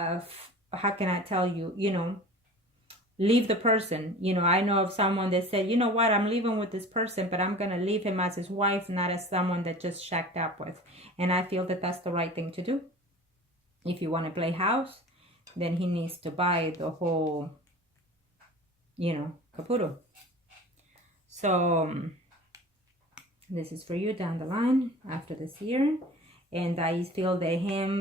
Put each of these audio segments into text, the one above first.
how can I tell you, leave the person. I know of someone that said, you know what, I'm leaving with this person, but I'm going to leave him as his wife, not as someone that just shacked up with. And I feel that that's the right thing to do. If you want to play house, then he needs to buy the whole, caputo. So this is for you down the line after this year. And I feel that him,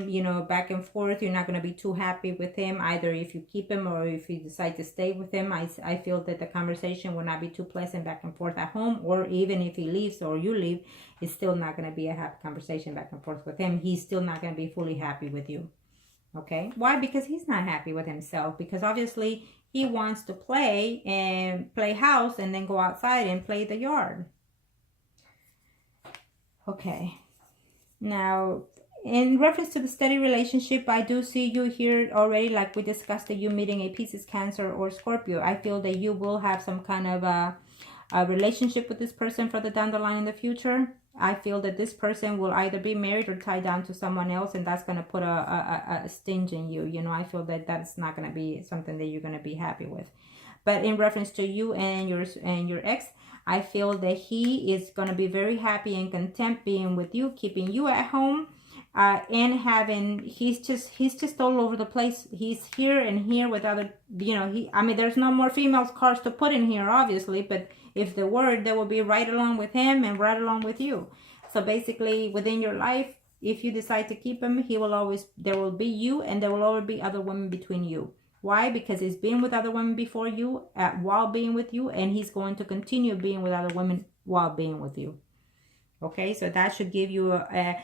back and forth, you're not going to be too happy with him, either if you keep him or if you decide to stay with him. I feel that the conversation will not be too pleasant back and forth at home, or even if he leaves or you leave, it's still not going to be a happy conversation back and forth with him. He's still not going to be fully happy with you. Okay? Why? Because he's not happy with himself. Because obviously he wants to play house and then go outside and play the yard. Okay. Now, in reference to the steady relationship, I do see you here already, like we discussed, that you meeting a Pisces, Cancer, or Scorpio. I feel that you will have some kind of a relationship with this person further down the line in the future. I feel that this person will either be married or tied down to someone else, and that's going to put a sting in you. I feel that that's not going to be something that you're going to be happy with. But in reference to you and your ex, I feel that he is going to be very happy and content being with you, keeping you at home, and he's just all over the place. He's here and here with other, there's no more female cards to put in here, obviously, but if there were, they will be right along with him and right along with you. So basically, within your life, if you decide to keep him, there will be you, and there will always be other women between you. Why? Because he's been with other women before you while being with you, and he's going to continue being with other women while being with you. Okay, so that should give you a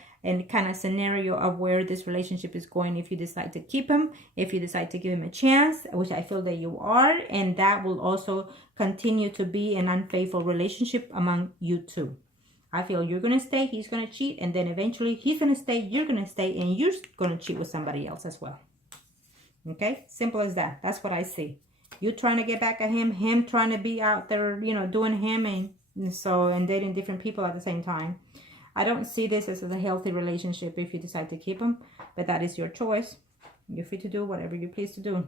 kind of scenario of where this relationship is going if you decide to keep him, if you decide to give him a chance, which I feel that you are, and that will also continue to be an unfaithful relationship among you two. I feel you're going to stay, he's going to cheat, and then eventually he's going to stay, you're going to stay, and you're going to cheat with somebody else as well. Okay, simple as that. That's what I see. You trying to get back at him trying to be out there, doing him and dating different people at the same time. I don't see this as a healthy relationship if you decide to keep him, but that is your choice. You're free to do whatever you please to do.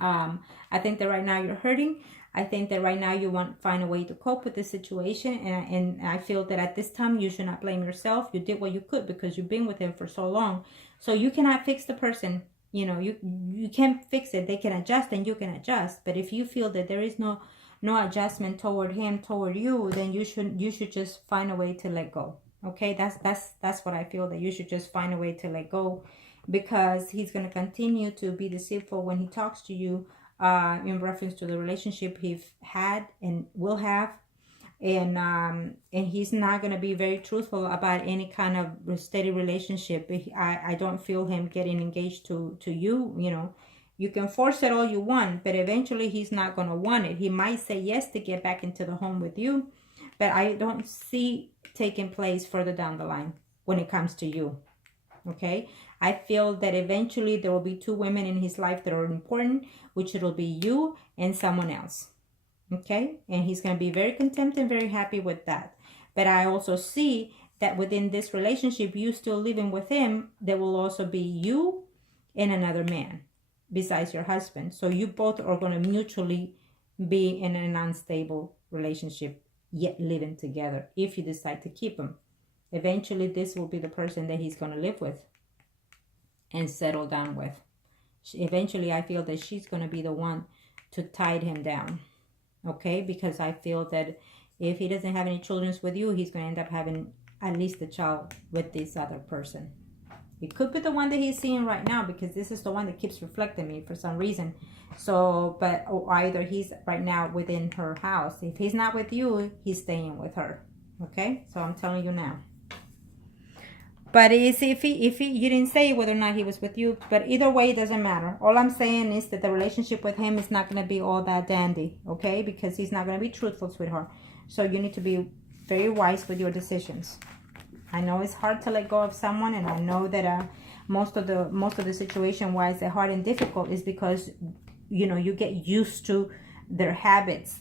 I think that right now you're hurting. I think that right now you want to find a way to cope with this situation, and I feel that at this time you should not blame yourself. You did what you could because you've been with him for so long. So you cannot fix the person. You can't fix it. They can adjust and you can adjust. But if you feel that there is no adjustment toward him, toward you, then you should just find a way to let go. Okay, that's what I feel, that you should just find a way to let go, because he's going to continue to be deceitful when he talks to you in reference to the relationship he's had and will have. And he's not going to be very truthful about any kind of steady relationship. I don't feel him getting engaged to you. You can force it all you want, but eventually he's not going to want it. He might say yes to get back into the home with you, but I don't see taking place further down the line when it comes to you. Okay, I feel that eventually there will be two women in his life that are important, which it'll be you and someone else. Okay, and he's going to be very content and very happy with that. But I also see that within this relationship, you still living with him, there will also be you and another man besides your husband. So you both are going to mutually be in an unstable relationship, yet living together if you decide to keep him. Eventually, this will be the person that he's going to live with and settle down with. Eventually, I feel that she's going to be the one to tie him down. Okay, because I feel that if he doesn't have any children with you, he's going to end up having at least a child with this other person. It could be the one that he's seeing right now, because this is the one that keeps reflecting me for some reason. So, or either he's right now within her house. If he's not with you, he's staying with her. Okay, so I'm telling you now. But if you didn't say whether or not he was with you, but either way, it doesn't matter. All I'm saying is that the relationship with him is not going to be all that dandy, okay? Because he's not going to be truthful, sweetheart. So you need to be very wise with your decisions. I know it's hard to let go of someone, and I know that most of the situation why it's hard and difficult is because you get used to their habits.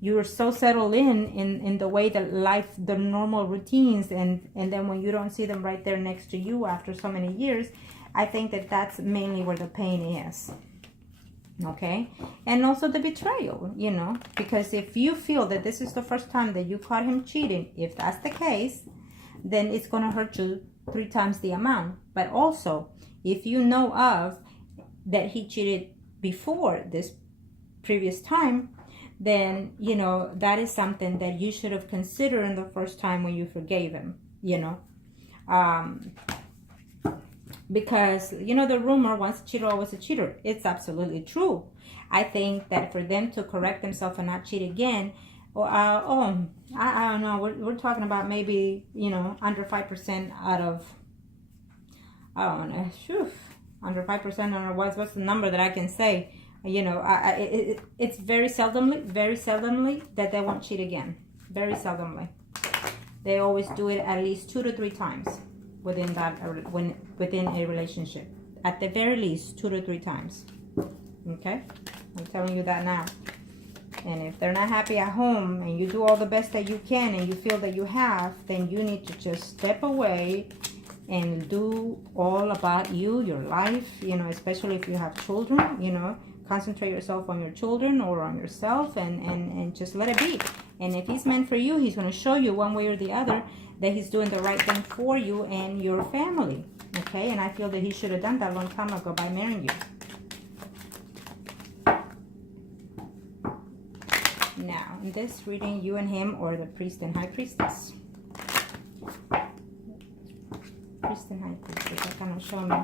you're so settled in the way that life, the normal routines, and then when you don't see them right there next to you after so many years, I think that that's mainly where the pain is. Okay, and also the betrayal, you know, because if you feel that this is the first time that you caught him cheating, if that's the case, then it's going to hurt you 3 times the amount. But also, if you know of that he cheated before this previous time, then, you know, that is something that you should have considered in the first time when you forgave him, you know. Because, you know, the rumor, once a cheater, always a cheater. It's absolutely true. I think that for them to correct themselves and not cheat again, I don't know, we're talking about maybe, you know, under 5% out of, I don't know, under 5%, I don't know what's the number that I can say. You know, it's very seldomly that they won't cheat again. Very seldomly. They always do it at least 2 to 3 times within a relationship. At the very least, 2 to 3 times. Okay? I'm telling you that now. And if they're not happy at home and you do all the best that you can and you feel that you have, then you need to just step away and do all about you, your life, you know, especially if you have children, you know. Concentrate yourself on your children or on yourself, and just let it be. And if he's meant for you, he's going to show you one way or the other that he's doing the right thing for you and your family. Okay? And I feel that he should have done that a long time ago by marrying you. Now, in this reading, you and him, or the priest and high priestess. Priest and high priestess, that kind of show me.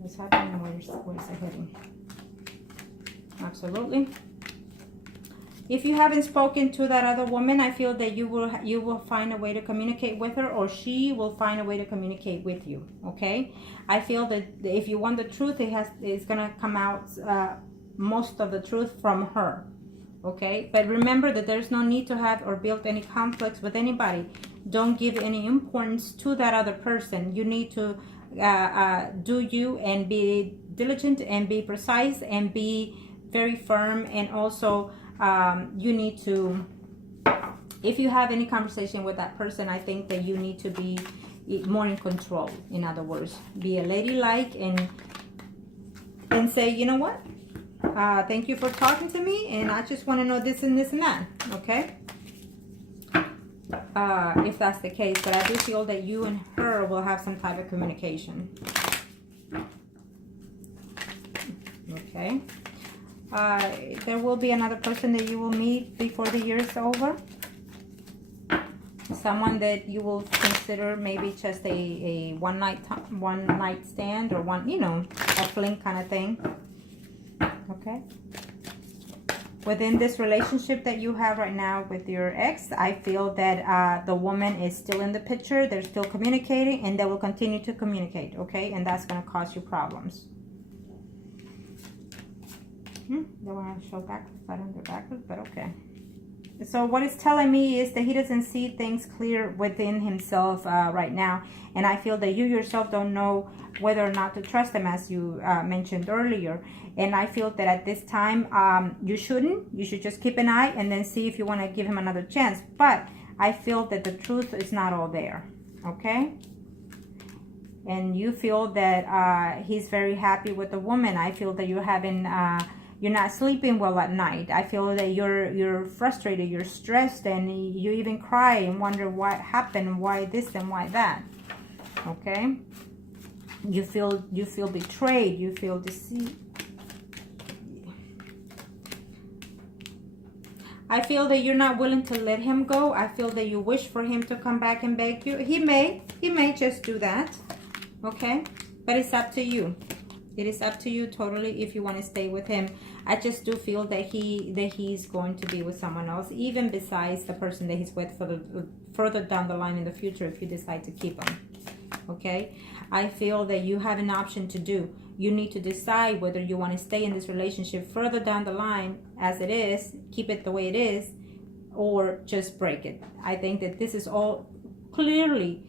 What's happening? Where's it heading? Absolutely. If you haven't spoken to that other woman, I feel that you will find a way to communicate with her, or she will find a way to communicate with you. Okay? I feel that if you want the truth, it's gonna come out most of the truth from her. Okay? But remember that there's no need to have or build any conflicts with anybody. Don't give any importance to that other person. You need to do you and be diligent and be precise and be very firm. And also you need to, if you have any conversation with that person, I think that you need to be more in control. In other words, be a ladylike and say, you know what, thank you for talking to me, and I just want to know this and this and that. Okay? If that's the case, but I do feel that you and her will have some type of communication. Okay. There will be another person that you will meet before the year is over. Someone that you will consider maybe just a one night stand, or one, you know, a fling kind of thing. Okay. Within this relationship that you have right now with your ex, I feel that the woman is still in the picture. They're still communicating, and they will continue to communicate, okay? And that's going to cause you problems. They want to show backwards, I don't do backwards, but okay. So what it's telling me is that he doesn't see things clear within himself right now. And I feel that you yourself don't know whether or not to trust him, as you mentioned earlier. And I feel that at this time, you shouldn't. You should just keep an eye and then see if you want to give him another chance. But I feel that the truth is not all there. Okay? And you feel that he's very happy with the woman. I feel that you're having... you're not sleeping well at night. I feel that you're frustrated, you're stressed, and you even cry and wonder what happened, why this and why that. Okay? You feel betrayed, you feel deceived. I feel that you're not willing to let him go. I feel that you wish for him to come back and beg you. He may just do that. Okay? But it's up to you. It is up to you totally if you want to stay with him. I just do feel that he's going to be with someone else, even besides the person that he's with further down the line in the future, if you decide to keep him. Okay? I feel that you have an option to do. You need to decide whether you want to stay in this relationship further down the line as it is, keep it the way it is, or just break it. I think that this is all purely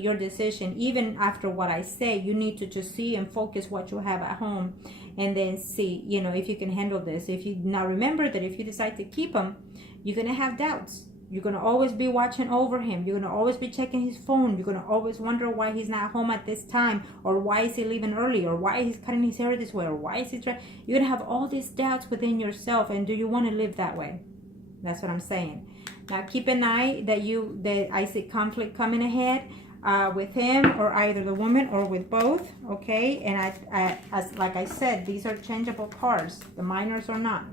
your decision. Even after what I say, you need to just see and focus what you have at home and then see, you know, if you can handle this. If you now remember that if you decide to keep him, you're going to have doubts. You're going to always be watching over him. You're going to always be checking his phone. You're going to always wonder why he's not home at this time, or why is he leaving early, or why he's cutting his hair this way, or why is he trying. You're going to have all these doubts within yourself, and do you want to live that way? That's what I'm saying. Now keep an eye that I see conflict coming ahead with him, or either the woman, or with both. Okay, and like I said, these are changeable cards. The minors are not.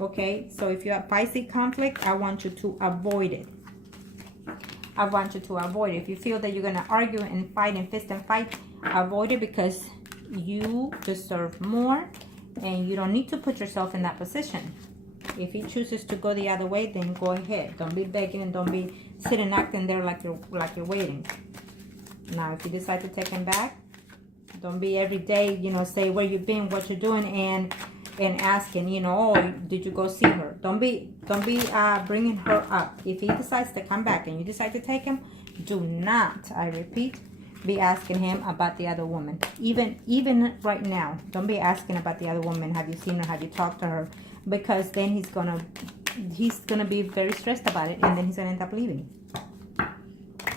Okay, so if you have Pisces conflict, I want you to avoid it. I want you to avoid it. If you feel that you're going to argue and fight and fist and fight, avoid it, because you deserve more and you don't need to put yourself in that position. If he chooses to go the other way, then go ahead. Don't be begging, and don't be sitting acting there like you're waiting. Now, if you decide to take him back, don't be every day, you know, say where you've been, what you're doing, and asking, you know, oh, did you go see her? Don't be bringing her up. If he decides to come back and you decide to take him, do not, I repeat, be asking him about the other woman. Even right now, don't be asking about the other woman. Have you seen her? Have you talked to her? Because then he's gonna be very stressed about it, and then he's gonna end up leaving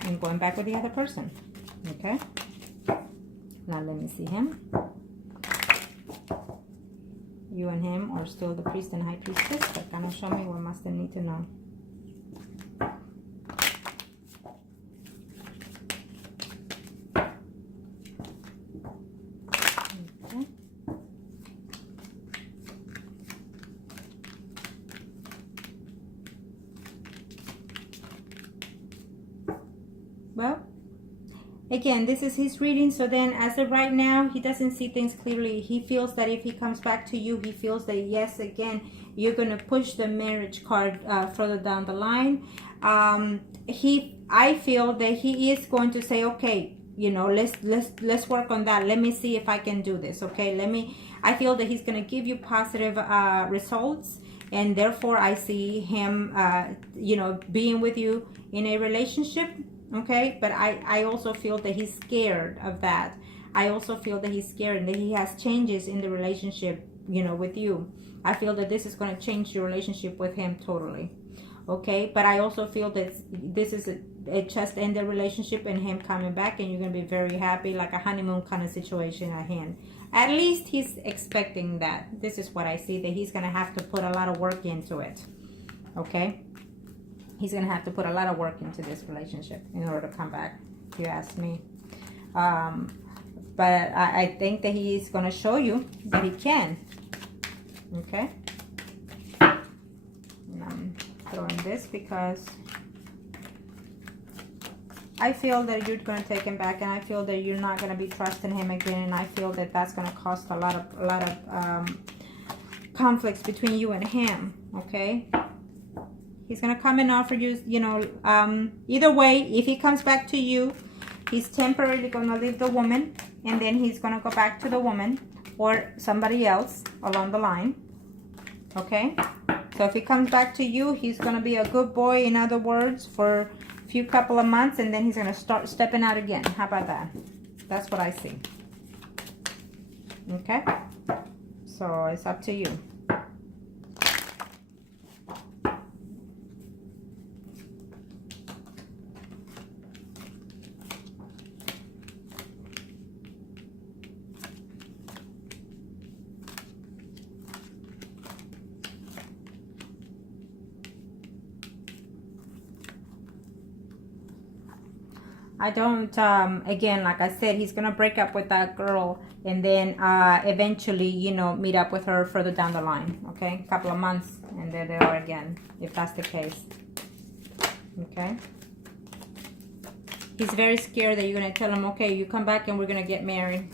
and going back with the other person. Okay, now let me see him. You and him are still the priest and high priestess. But kind of show me what must I need to know. Okay. Well, again, this is his reading. So then, as of right now, he doesn't see things clearly. He feels that if he comes back to you, he feels that, yes, again, you're going to push the marriage card further down the line. I feel that he is going to say, okay, you know, let's work on that. Let me see if I can do this. Okay, I feel that he's going to give you positive results. And therefore, I see him, you know, being with you in a relationship. Okay, but I also feel that he's scared of that. I also feel that he's scared and that he has changes in the relationship, you know, with you. I feel that this is going to change your relationship with him totally. Okay, but I also feel that this is a just ended relationship and him coming back, and you're going to be very happy, like a honeymoon kind of situation at hand. At least he's expecting that. This is what I see, that he's going to have to put a lot of work into it. Okay, he's going to have to put a lot of work into this relationship in order to come back, if you ask me. But I think that he's going to show you that he can. Okay, and I'm throwing this because I feel that you're going to take him back, and I feel that you're not going to be trusting him again, and I feel that that's going to cause a lot of conflicts between you and him. Okay, he's going to come and offer you, you know, either way, if he comes back to you, he's temporarily going to leave the woman, and then he's going to go back to the woman or somebody else along the line. Okay, so if he comes back to you, he's going to be a good boy, in other words, for a few couple of months, and then he's going to start stepping out again. How about that? That's what I see. Okay, so it's up to you. I don't, again, like I said, he's going to break up with that girl and then eventually, you know, meet up with her further down the line, okay? A couple of months, and there they are again, if that's the case, okay? He's very scared that you're going to tell him, okay, you come back and we're going to get married.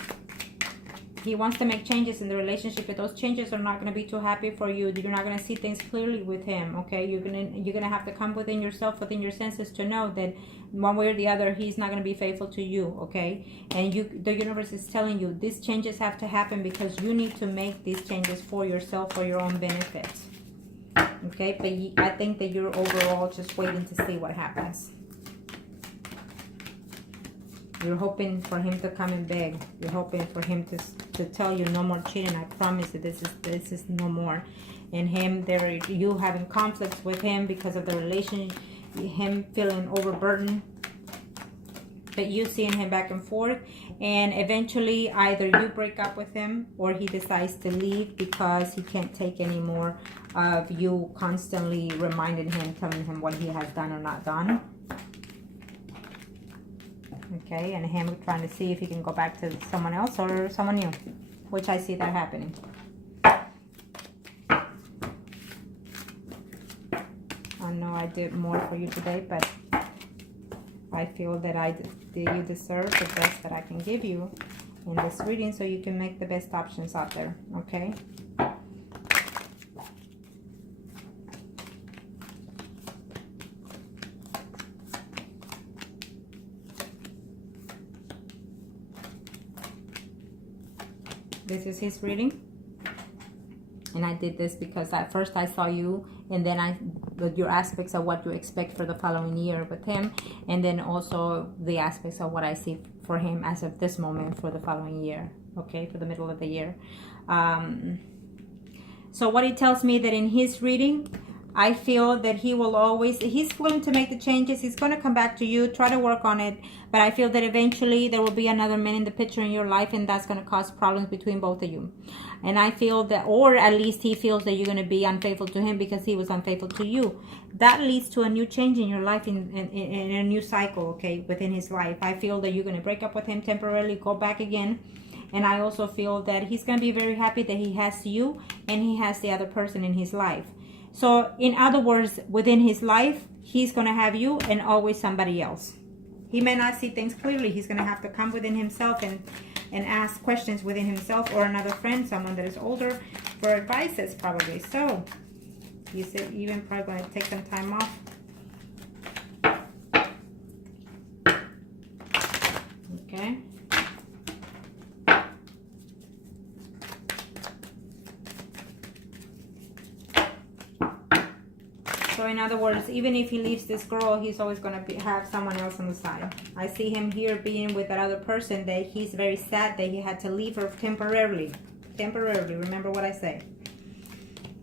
He wants to make changes in the relationship, but those changes are not going to be too happy for you. You're not going to see things clearly with him, okay? You're gonna have to come within yourself, within your senses, to know that one way or the other, he's not going to be faithful to you, okay? And the universe is telling you these changes have to happen because you need to make these changes for yourself, for your own benefit, okay? But I think that you're overall just waiting to see what happens. You're hoping for him to come and beg. You're hoping for him to to tell you no more cheating. I promise that this is no more. And him, you having conflicts with him because of the relationship, him feeling overburdened, but you seeing him back and forth, and eventually either you break up with him or he decides to leave because he can't take any more of you constantly reminding him, telling him what he has done or not done. Okay, and him trying to see if he can go back to someone else or someone new, which I see that happening. I know I did more for you today, but I feel that you deserve the best that I can give you in this reading so you can make the best options out there, okay? This is his reading. And I did this because at first I saw you, and then your aspects of what you expect for the following year with him, and then also the aspects of what I see for him as of this moment for the following year, okay, for the middle of the year. So what it tells me that in his reading, I feel that he will always, he's willing to make the changes. He's going to come back to you, try to work on it. But I feel that eventually there will be another man in the picture in your life, and that's going to cause problems between both of you. And I feel that, or at least he feels that you're going to be unfaithful to him because he was unfaithful to you. That leads to a new change in your life, in a new cycle, okay, within his life. I feel that you're going to break up with him temporarily, go back again. And I also feel that he's going to be very happy that he has you and he has the other person in his life. So in other words, within his life, he's going to have you and always somebody else. He may not see things clearly. He's going to have to come within himself and ask questions within himself, or another friend, someone that is older, for advices probably. So he's even probably going to take some time off. Okay. So in other words, even if he leaves this girl, he's always going to have someone else on the side. I see him here being with that other person that he's very sad that he had to leave her temporarily. Temporarily, remember what I say.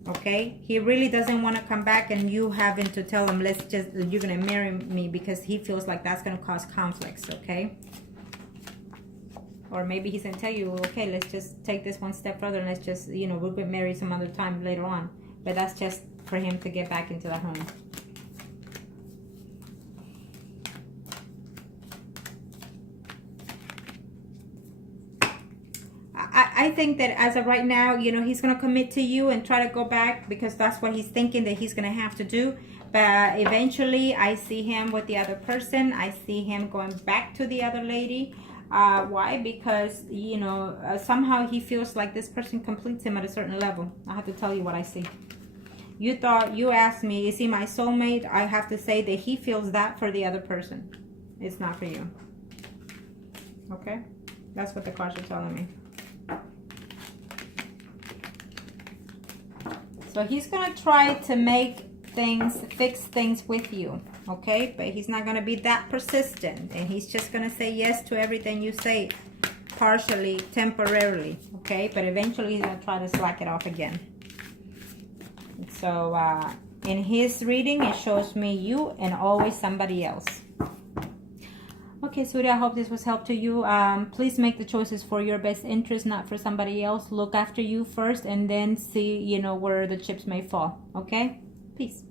Okay? He really doesn't want to come back and you having to tell him, you're going to marry me, because he feels like that's going to cause conflicts, okay? Or maybe he's going to tell you, okay, let's just take this one step further and let's just, we'll get married some other time later on. But that's just for him to get back into the home. I think that as of right now, he's going to commit to you and try to go back because that's what he's thinking that he's going to have to do. But eventually, I see him with the other person. I see him going back to the other lady. Why? Because, somehow he feels like this person completes him at a certain level. I have to tell you what I see. You asked me, is he my soulmate? I have to say that he feels that for the other person. It's not for you. Okay? That's what the cards are telling me. So he's going to try to fix things with you. Okay? But he's not going to be that persistent. And he's just going to say yes to everything you say. Partially, temporarily. Okay? But eventually he's going to try to slack it off again. So in his reading, it shows me you and always somebody else. Okay, sweetie, I hope this was help to you. Please make the choices for your best interest, not for somebody else. Look after you first and then see, where the chips may fall. Okay? Peace.